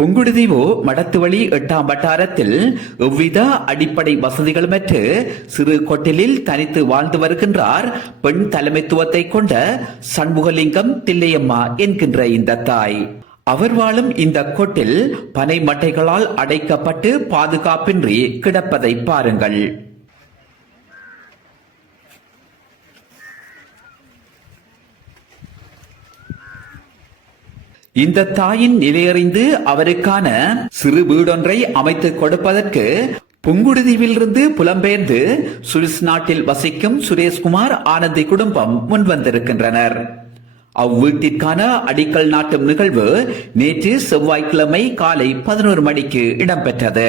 புங்குடுதீவு மடத்துவழி எட்டாம் வட்டாரத்தில் எவ்வித அடிப்படை வசதிகளுமற்று சிறு கொட்டிலில் தனித்து வாழ்ந்து வருகின்றார் பெண் தலைமைத்துவத்தை கொண்ட சண்முகலிங்கம் தில்லையம்மா என்கின்ற இந்த தாய். அவர் வாழும் இந்த கொட்டில் பனை மட்டைகளால் அடைக்கப்பட்டு பாதுகாப்பின்றி கிடப்பதை பாருங்கள். இந்த தாயின் நிலையறிந்து அவருக்கான சிறு வீடொன்றை அமைத்துக் கொடுப்பதற்கு புங்குடுதீவிலிருந்து புலம்பெயர்ந்து சுவிஸ் நாட்டில் வசிக்கும் சுரேஷ்குமார் ஆனந்தி குடும்பம் முன்வந்திருக்கின்றனர். அவ்வீட்டிற்கான அடிக்கல் நாட்டும் நிகழ்வு நேற்று செவ்வாய்க்கிழமை காலை பதினோரு மணிக்கு இடம்பெற்றது.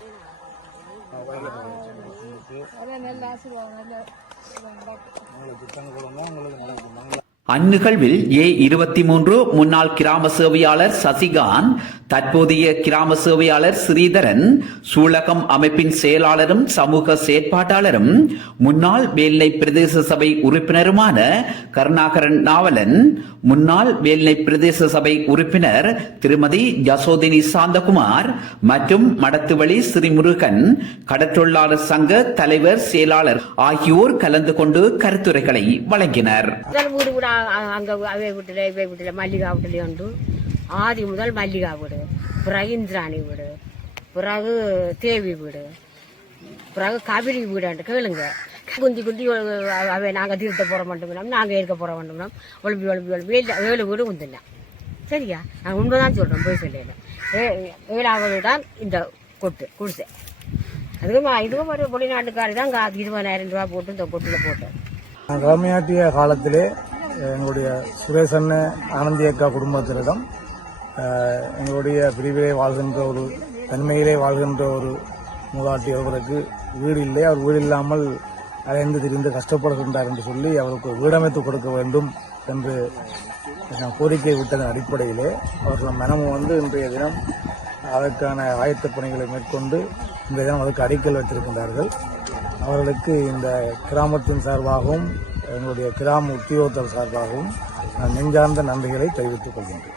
எடுக்கலாம் இல்ல இல்ல ஒபிசில இல்ல அந்நிகழ்வில் ஏ இருபத்தி மூன்று முன்னாள் கிராம சேவையாளர் சசிகாந்த் தற்போதைய கிராம சேவையாளர் ஸ்ரீதரன் சூலகம் அமைப்பின் செயலாளரும் சமூக செயற்பாட்டாளரும் முன்னாள் வேல்லை பிரதேச சபை உறுப்பினருமான கருணாகரன் நாவலன் முன்னாள் வேல்லை பிரதேச சபை உறுப்பினர் திருமதி ஜசோதினி சாந்தகுமார் மற்றும் மடத்துவழி ஸ்ரீமுருகன் கடற்றொழிலாளர் சங்க தலைவர் செயலாளர் ஆகியோர் கலந்து கொண்டு கருத்துரைகளை வழங்கினர். அங்கே அவை வீட்டில் இவை வீட்டில் மல்லிகா வீட்டுல உண்டு. ஆதி முதல் மல்லிகா வீடு. பிறகு இந்திராணி வீடு. பிறகு தேவி வீடு. பிறகு கபிலி வீடு கேளுங்க. குந்தி குந்தி அவை நாங்கள் தீர்த்த போகிற மாட்டோம் நாங்கள் இருக்க போகிற மாட்டோம் ஒழும்பி ஒழும்பி ஒழும்பி. ஏழு ஏழு வீடு உண்டுல சரியா? நான் உண்மைதான் சொல்கிறேன் போய் சொல்லல. ஏ- ஏழாவது தான் இந்த கொட்டு குடிசை. அதுவும் இதுவும் ஒரு வெளிநாட்டுக்காரி தான் இருபதாயிரம் ரூபாய் போட்டு இந்த கொட்டில் போட்டேன். நான் காலத்திலே எங்களுடைய சுரேஷ் அண்ணன் ஆனந்தி அக்கா குடும்பத்தினரிடம் எங்களுடைய பிரிவிலே வாழ்கின்ற ஒரு தன்மையிலே வாழ்கின்ற ஒரு மூதாட்டி ஒருவருக்கு வீடு இல்லை. அவர் வீடு இல்லாமல் அலைந்து திரிந்து கஷ்டப்படுகின்றார் என்று சொல்லி அவருக்கு வீடமைத்து கொடுக்க வேண்டும் என்று நான் கோரிக்கை விட்டதன் அடிப்படையிலே அவர்கள் மனமும் வந்து இன்றைய தினம் அதற்கான ஆயத்தப் பணிகளை மேற்கொண்டு இன்றைய தினம் அதற்கு அடிக்கல் வைத்திருக்கின்றார்கள். அவர்களுக்கு இந்த கிராமத்தின் சார்பாகவும் எங்களுடைய கிராம உத்தியோகத்தர் சார்பாகவும் நான் நெஞ்சார்ந்த நன்றிகளை தெரிவித்துக் கொள்கின்றேன்.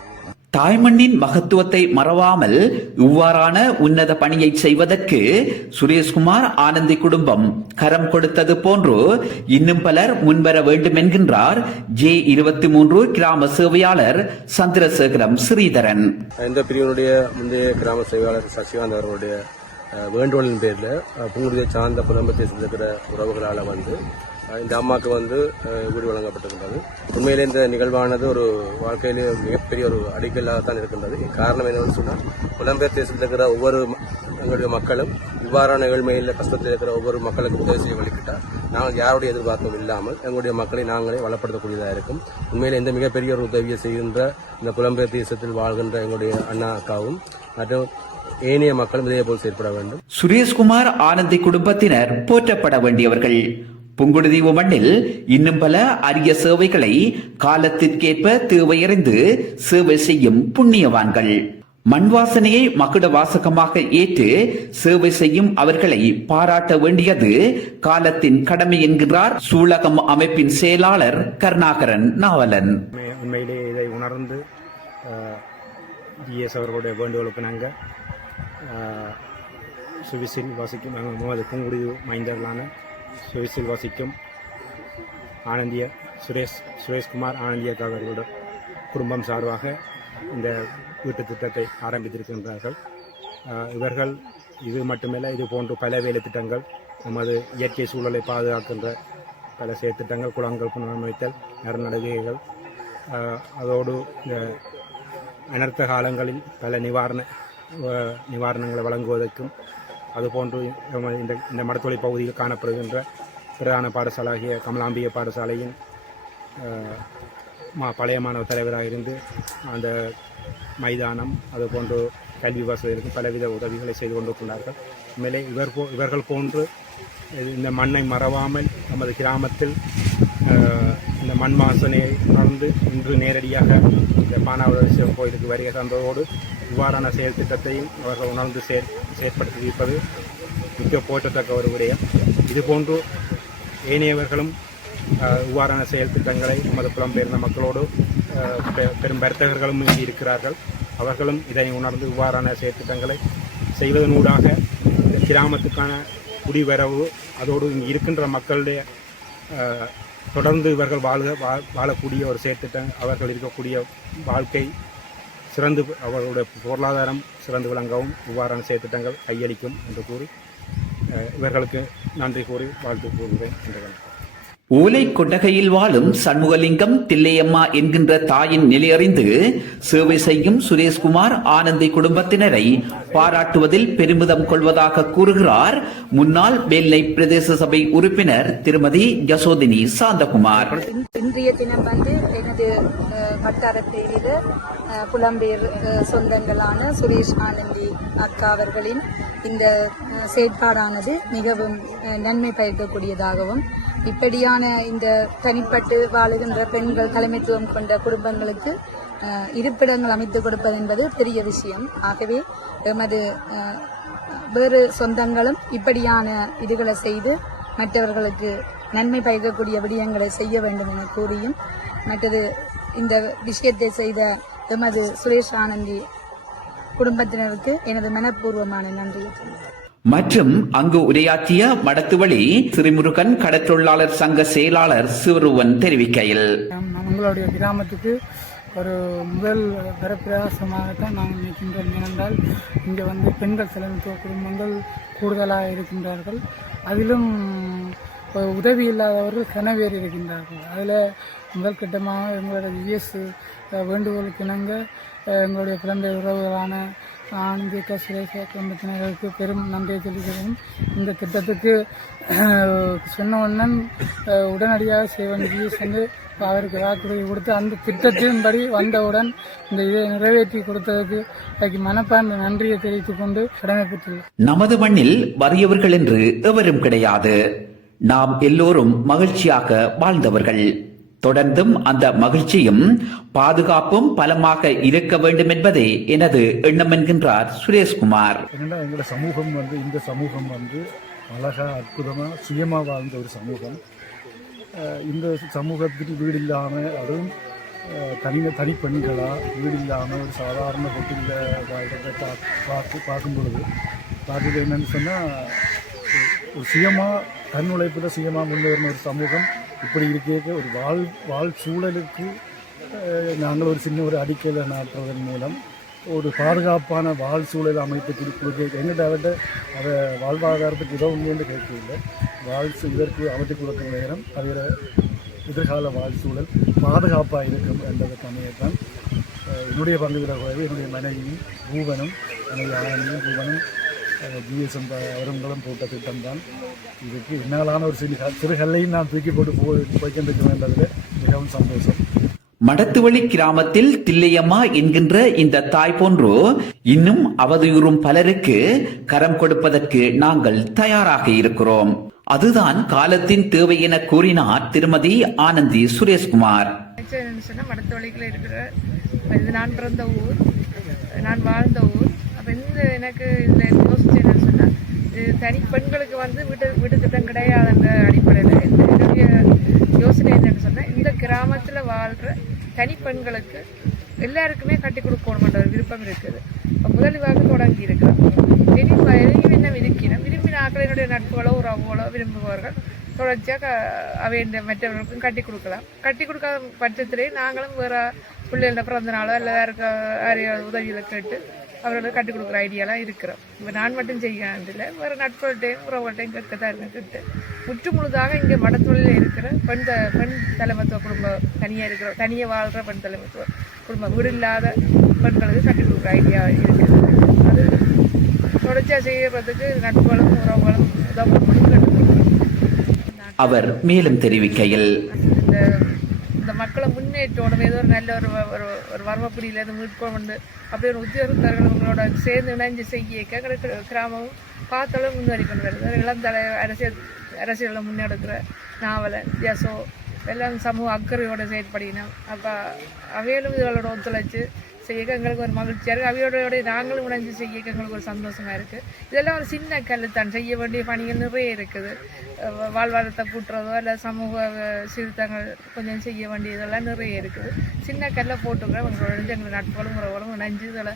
தாய்மண்ணின் மகத்துவத்தை மறவாமல் இவ்வாறான உன்னத பணியை செய்வதற்கு சுரேஷ்குமார் ஆனந்தி குடும்பம் கரம் கொடுத்தது போன்று இன்னும் பலர் முன்வர வேண்டும் என்கின்றார் ஜே இருபத்தி மூன்று கிராம சேவையாளர் சந்திரசேகரம் ஸ்ரீதரன். இந்த பிரிவினுடைய முந்தைய கிராம சேவையாளர் சசிகாந்த் அவர்களுடைய வேண்டுகோளின் பேரில் புங்குருதியை சார்ந்த புலம்பத்தை செஞ்சிருக்கிற உறவுகளால் வந்து இந்த அம்மாவுக்கு வந்து வீடு வழங்கப்பட்டிருக்கின்றது. உண்மையிலே இந்த நிகழ்வானது ஒரு வாழ்க்கையிலே மிகப்பெரிய ஒரு அடிக்கலாக தான் இருக்கின்றது காரணம் என்னன்னு சொன்னால் புலம்பெயர் தேசத்தில் இருக்கிற ஒவ்வொரு எங்களுடைய மக்களும் இவ்வாறான ஏழ்மையில் கஷ்டத்தில் இருக்கிற ஒவ்வொரு மக்களுக்கு உதவி செய்ய வழிகிட்டால் நாங்கள் யாருடைய எதிர்பார்ப்பும் இல்லாமல் எங்களுடைய மக்களை நாங்களே வளப்படுத்தக்கூடியதாக இருக்கும். உண்மையில் இந்த மிகப்பெரிய ஒரு உதவியை செய்கின்ற இந்த புலம்பெயர் தேசத்தில் வாழ்கின்ற எங்களுடைய அண்ணா அக்காவும் மற்றும் ஏனைய மக்களும் இதே போல் செயற்பட வேண்டும். சுரேஷ்குமார் ஆனந்தி குடும்பத்தினர் போற்றப்பட வேண்டியவர்கள். புங்குடுதீவு மண்ணில் இன்னும் பல அரிய சேவைகளை காலத்திற்கேற்ப தேவையறிந்து சேவை செய்யும் புண்ணியவான்கள். மண் வாசனையை மகுட வாசகமாக ஏற்று சேவை செய்யும் அவர்களை பாராட்ட வேண்டியது காலத்தின் கடமை என்கிறார் சூலகம் அமைப்பின் செயலாளர் கருணாகரன் நாவலன். உண்மையிலேயே உண்மையிலே இதை உணர்ந்து ஜிஎஸ் அவர்களுடைய வேண்டுகோளுக்கு நாங்கள் சுவிசில் வாசிக்கும் எங்கள் புங்குடி மைந்தர்களான சுவிஸில் வசிக்கும் ஆனந்திய சுரேஷ் சுரேஷ்குமார் ஆனந்திய அவர்களோட குடும்பம் சார்பாக இந்த வீட்டு திட்டத்தை ஆரம்பித்திருக்கின்றார்கள் இவர்கள் இது மட்டுமில்லை இது போன்ற பல வேலை திட்டங்கள் நமது இயற்கை சூழலை பாதுகாக்கின்ற பல செயற்திட்டங்கள் குளங்கள் புனரமைத்தல் நடவடிக்கைகள் அதோடு இந்த அனர்த்த காலங்களில் பல நிவாரண நிவாரணங்களை வழங்குவதற்கும் அதுபோன்று இந்த இந்த மடத்தொழி பகுதியில் காணப்படுகின்ற பிரதான பாடசாலாகிய கமலாம்பிகை பாடசாலையின் மா பழைய மாணவ தலைவராக இருந்து அந்த மைதானம் அதுபோன்று கல்வி வசதிகளுக்கு பலவித உதவிகளை செய்து கொண்டிருக்கிறார்கள். மேலே இவர் போ இவர்கள் போன்று இந்த மண்ணை மறவாமல் நமது கிராமத்தில் இந்த மண் மாசனை உணர்ந்து இன்று நேரடியாக இந்த பானாவளர் கோயிலுக்கு வருகை தந்ததோடு இவ்வாறான செயல் திட்டத்தையும் அவர்கள் உணர்ந்து செயல் செயற்படுத்தியிருப்பது மிக போற்றத்தக்க ஒரு விடயம். இதுபோன்று ஏனையவர்களும் இவ்வாறான செயல் திட்டங்களை நமது புலம்பெயர்ந்த மக்களோடு பெ- பெரும் வர்த்தகர்களும் இங்கு இருக்கிறார்கள். அவர்களும் இதனை உணர்ந்து இவ்வாறான செயல் திட்டங்களை செய்வதனூடாக இந்த கிராமத்துக்கான குடிவரவு அதோடு இங்கு இருக்கின்ற மக்களுடைய தொடர்ந்து இவர்கள் வாழ்க வாழக்கூடிய ஒரு செயற்திட்டம் அவர்கள் இருக்கக்கூடிய வாழ்க்கை சிறந்து அவர்களுடைய பொருளாதாரம் சிறந்து விளங்கவும் இவ்வாறான செயற்திட்டங்கள் கையளிக்கும் என்று கூறி இவர்களுக்கு நன்றி கூறி வாழ்த்து கூறுகிறேன் என்று ஓலை கொட்டகையில் வாழும் சண்முகலிங்கம் தில்லையம்மா என்கின்ற தாயின் நிலையறிந்து சேவை செய்யும் சுரேஷ்குமார் ஆனந்தி குடும்பத்தினரை பாராட்டுவதில் பெருமிதம் கொள்வதாக கூறுகிறார். முன்னாள் வெள்ளை பிரதேச சபை உறுப்பினர் திருமதி யசோதினி சாந்தகுமார். இன்றைய தினம் வந்து எனது வட்டார வட்டாரப்பேரில் புலம்பெயர் சொந்தங்களான சுரேஷ் ஆனந்தி அக்கா அவர்களின் இந்த செயற்பாடானது மிகவும் நன்மை பயக்கக்கூடியதாகவும் இப்படியான இந்த தனிப்பட்டு வாழுகின்ற பெண்கள் தலைமைத்துவம் கொண்ட குடும்பங்களுக்கு இருப்பிடங்கள் அமைத்துக் கொடுப்பது என்பது பெரிய விஷயம். ஆகவே எமது வேறு சொந்தங்களும் இப்படியான இதுகளை செய்து மற்றவர்களுக்கு நன்மை பயக்கக்கூடிய விடயங்களை செய்ய வேண்டும் என கூறியும் மற்றது இந்த விஷயத்தை செய்த எமது சுரேஷ் ஆனந்தி குடும்பத்தினருக்கு எனது மனப்பூர்வமான நன்றியை தெரிவித்துள்ளேன். மற்றும் அங்கு உரையாற்றிய மடத்துவழி சிறுமுருகன் கடற்றொழிலாளர் சங்க செயலாளர் சிவருவன் தெரிவிக்கையில் நம் எங்களுடைய கிராமத்துக்கு ஒரு முதல் வரப்பிரயாசமாகத்தான் நாம் நினைக்கின்றோம். ஏனென்றால் இங்கே வந்து பெண்கள் தலைமைத்துவ குடும்பங்கள் கூடுதலாக இருக்கின்றார்கள். அதிலும் ஒரு உதவி இல்லாதவர்கள் கனவேறி இருக்கின்றார்கள். அதில் முதல் கட்டமாக எங்களோட விஎஸ் வேண்டுகோளுக்கு இணங்க எங்களுடைய குழந்தை உறவுகளான ஆனந்திக்க சுரேஷ குடும்பத்தினருக்கு பெரும் நன்றியை தெரிவிக்கிறேன் இந்த திட்டத்துக்கு அஹ், உடனடியாக செய்வன் விஎஸ் வந்து அவருக்கு வாக்குறுதி கொடுத்து அந்த திட்டத்தின்படி வந்தவுடன் இந்த இதை நிறைவேற்றி கொடுத்ததுக்கு அதுக்கு மனப்பார்ந்த நன்றியை தெரிவித்துக் கொண்டு கடமைப்பட்டுள்ளேன் நமது மண்ணில் வறியவர்கள் என்று எவரும் கிடையாது. நாம் எல்லோரும் மகிழ்ச்சியாக வாழ்ந்தவர்கள். தொடர்ந்தும் அந்த மகிழ்ச்சியும் பாதுகாப்பும் பலமாக இருக்க வேண்டும் என்பதே எனது எண்ணம் என்கின்றார் சுரேஷ்குமார் என்னென்னா எங்களோட சமூகம் வந்து இந்த சமூகம் வந்து அழகா அற்புதமா சுயமா வாழ்ந்த ஒரு சமூகம். இந்த சமூகத்துக்கு வீடு இல்லாமல் அதுவும் தனி தனிப்பெண்களா வீடு இல்லாமல் ஒரு சாதாரண வீட்டில் வாழ்றதை பா பார்த்து பார்க்கும் பொழுது பார்க்குறது என்னன்னு சொன்னால் ஒரு சுயமாக தன் உழைப்பில் சுயமாக முன்னேறின ஒரு சமூகம் இப்படி இருக்க ஒரு வாழ் வாழ் சூழலுக்கு நாங்கள் ஒரு சின்ன ஒரு அடிக்கலை நாட்டுறதன் மூலம் ஒரு பாதுகாப்பான வாழ் சூழல் அமைத்து கொடு- கொடுக்க எங்கிட்ட அவர்கிட்ட அதை வாழ்வாதாரத்துக்கு உதவும் என்று கேட்கவில்லை. வாழ் இதற்கு அமைத்து கொடுக்கும் நேரம் தவிர எதிர்கால வாழ் சூழல் பாதுகாப்பாக இருக்கும் என்பதை சமயத்தான் என்னுடைய பங்குகிற குறைவு என்னுடைய மனைவியும் பூவனும் எனது ஆனந்தியும் பூவனும் ஜிஎஸ்எம் அவர்களும் போட்ட திட்டம்தான். இதுக்கு என்னாலான ஒரு சிறு சிறுகல்லையும் நான் தூக்கி போட்டு போய் போய்கொண்டிருக்கிறேன் என்பதில் மிகவும் சந்தோஷம். மடத்துவழி கிராமத்தில் தில்லையம்மா என்கின்ற இந்த தாய் போன்று இன்னும் அவதியுறும் பலருக்கு கரம் கொடுப்பதற்கு நாங்கள் தயாராக இருக்கிறோம். அதுதான் காலத்தின் தேவை என கூறினார் திருமதி ஆனந்தி சுரேஷ்குமார். மடத்தொழிக்கில் இருக்கிற நான் பிறந்த ஊர் நான் வாழ்ந்த ஊர். அப்போ இந்த எனக்கு இந்த யோசிச்சு என்னன்னு சொன்னால் இது தனி பெண்களுக்கு வந்து வீட்டு வீட்டு திட்டம் கிடையாதுன்ற அடிப்படையில் என்னுடைய யோசனை என்னன்னு சொன்னால் இந்த கிராமத்தில் வாழ்கிற தனி பெண்களுக்கு எல்லாருக்குமே கட்டி கொடுக்கணுன்ற ஒரு விருப்பம் இருக்குது. இப்போ முதலிவாக தொடங்கி இருக்கிறோம் இனி இனியும் என்ன விரும்பினோம் விரும்பின ஆக்கள் என்னுடைய நட்புகளோ உறவுகளோ விரும்புபவர்கள் தொடர்ச்சியாக அவை இந்த மற்றவர்களுக்கும் கட்டி கொடுக்கலாம். கட்டி கொடுக்காத பட்சத்திலே நாங்களும் வேறு பிள்ளைகளோட பிறந்த நாளோ இல்லை வேறு யாரையாவது உதவியில் கேட்டு அவர்களுக்கு கற்றுக் கொடுக்குற ஐடியாலாம் இருக்கிறோம். இப்போ நான் மட்டும் செய்யாண்டில்லை வேறு நட்புகள்கிட்டையும் உறவுகள்கிட்டையும் கேட்க தான் இருந்துட்டு முற்று முழுதாக இங்கே மடத்தொழிலில் இருக்கிற பெண் த பெண் தலைமத்துவ குடும்பம் தனியாக இருக்கிற தனியாக வாழ்கிற பெண் தலைமத்துவ குடும்பம் வீடு இல்லாத பெண்களுக்கு கற்றுக் கொடுக்குற ஐடியா இருக்குது அது தொடர்ச்சியாக செய்யறதுக்கு நட்புகளும் உறவுகளும் உதவும் அவர் மேலும் தெரிவிக்கையில் இந்த மக்களை ஏதோ ஒரு நல்ல ஒரு ஒரு ஒரு ஒரு வர்மப்பிடியிலேருந்து மீட்கொண்டு அப்படி ஒரு உத்தியோகத்தர்கள் உங்களோட சேர்ந்து இணைஞ்சு செய்ய கேட்குற கிராமமும் பார்த்தளவு முன்னேறி கொண்டு வருது. இளந்தலை அரசியல் அரசியலில் முன்னெடுக்கிற நாவலை வித்தியாசம் எல்லாம் சமூக அக்கறையோடு செயற்படினோம் அப்போ அவையிலும் இதுகளோட ஒத்துழைச்சு செய்ய எங்களுக்கு ஒரு மகிழ்ச்சியாக இருக்குது அவையோட நாங்களும் உணர்ந்து செய்ய எங்களுக்கு ஒரு சந்தோஷமாக இருக்குது இதெல்லாம் ஒரு சின்ன கல்லுத்தான். செய்ய வேண்டிய பணிகள் நிறைய இருக்குது. வாழ்வாதாரத்தை கூட்டுறதோ இல்லை சமூக அஹ், சீர்திருத்தங்கள் கொஞ்சம் செய்ய வேண்டியதெல்லாம் நிறைய இருக்குது. சின்ன கல்லை போட்டுக்கிறோம் எங்களோட எங்களுக்கு எங்கள் நட்புகளும் உறவுகளும் இணைஞ்சு இதில்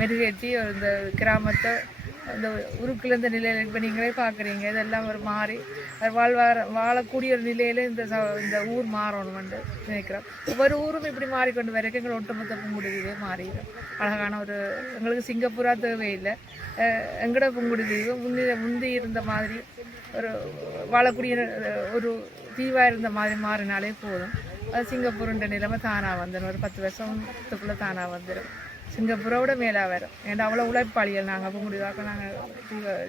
மெருகேற்றி இந்த கிராமத்தை இந்த நிலையில் இப்போ நீங்களே பார்க்குறீங்க இதெல்லாம் ஒரு மாறி அது வாழ்வார வாழக்கூடிய ஒரு நிலையில் இந்த ச இந்த ஊர் மாறணும்னு நினைக்கிறோம். ஒவ்வொரு ஊரும் இப்படி மாறிக்கொண்டு வரைக்கும் எங்கள் ஒட்டுமொத்த புங்குடுதீவே மாறிடும். அழகான ஒரு எங்களுக்கு சிங்கப்பூரா தேவையில்லை. எங்களோட எங்கட புங்குடுதீவு முந்தி முந்தி இருந்த மாதிரி ஒரு வாழக்கூடிய ஒரு தீவாக இருந்த மாதிரி மாறினாலே போதும். அது சிங்கப்பூருன்ற நிலைமை தானாக வந்துடும் ஒரு பத்து வருஷத்துக்குள்ளே தானாக வந்துடும் சிங்கப்பூரோட மேலே வரும் ஏன்னா அவ்வளோ உழைப்பாளிகள் நாங்கள் அப்போ முடிவாக்க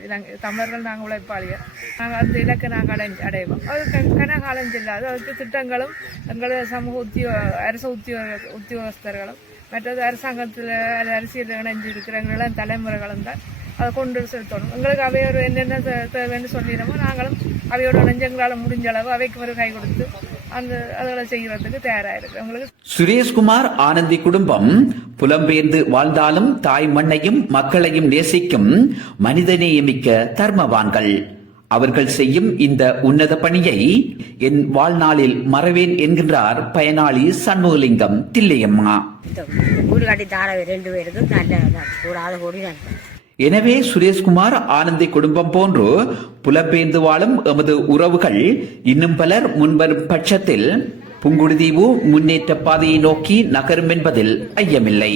நாங்கள் தமிழர்கள் நாங்கள் உழைப்பாளிகள். நாங்கள் அந்த இலக்கை நாங்கள் அடை அடைவோம். அது க- கனகாலம் செல்லாது அதுக்கு திட்டங்களும் எங்களது சமூக உத்தியோ அரசு உத்தியோக உத்தியோகஸ்தர்களும் மற்றது அரசாங்கத்தில் அரசியல் இணைஞ்சு இருக்கிறவங்களும் தலைமுறைகளும் தான் அதை கொண்டு செலுத்தணும். எங்களுக்கு அவையோர் என்னென்ன தேவைன்னு சொல்லிடுறோமோ நாங்களும் அவையோட இணைஞ்சு எங்களால் முடிஞ்ச அளவு அவைக்கு ஒரு கை கொடுத்து அந்த அதுகளை செய்கிறதுக்கு தயாராக இருக்கு. எங்களுக்கு சுரேஷ்குமார் ஆனந்தி குடும்பம் புலம்பெயர்ந்து வாழ்ந்தாலும் தாய் மண்ணையும் மக்களையும் நேசிக்கும் மனிதநேயமிக்க தர்மவான்கள். அவர்கள் செய்யும் இந்த உன்னத பணியை என் வாழ்நாளில் மறவேன் என்கின்றார் பயனாளி சண்முகலிங்கம் தில்லையம்மா. வீடு கட்டி தார ரெண்டு பேருக்கு நல்ல கூடாத கூடி எனவே சுரேஷ்குமார் ஆனந்தி குடும்பம் போன்று புலப்பெயர்ந்து வாழும் எமது உறவுகள் இன்னும் பலர் முன்வரும் பட்சத்தில் புங்குடுதீவு முன்னேற்ற பாதையை நோக்கி நகரும் என்பதில் ஐயமில்லை.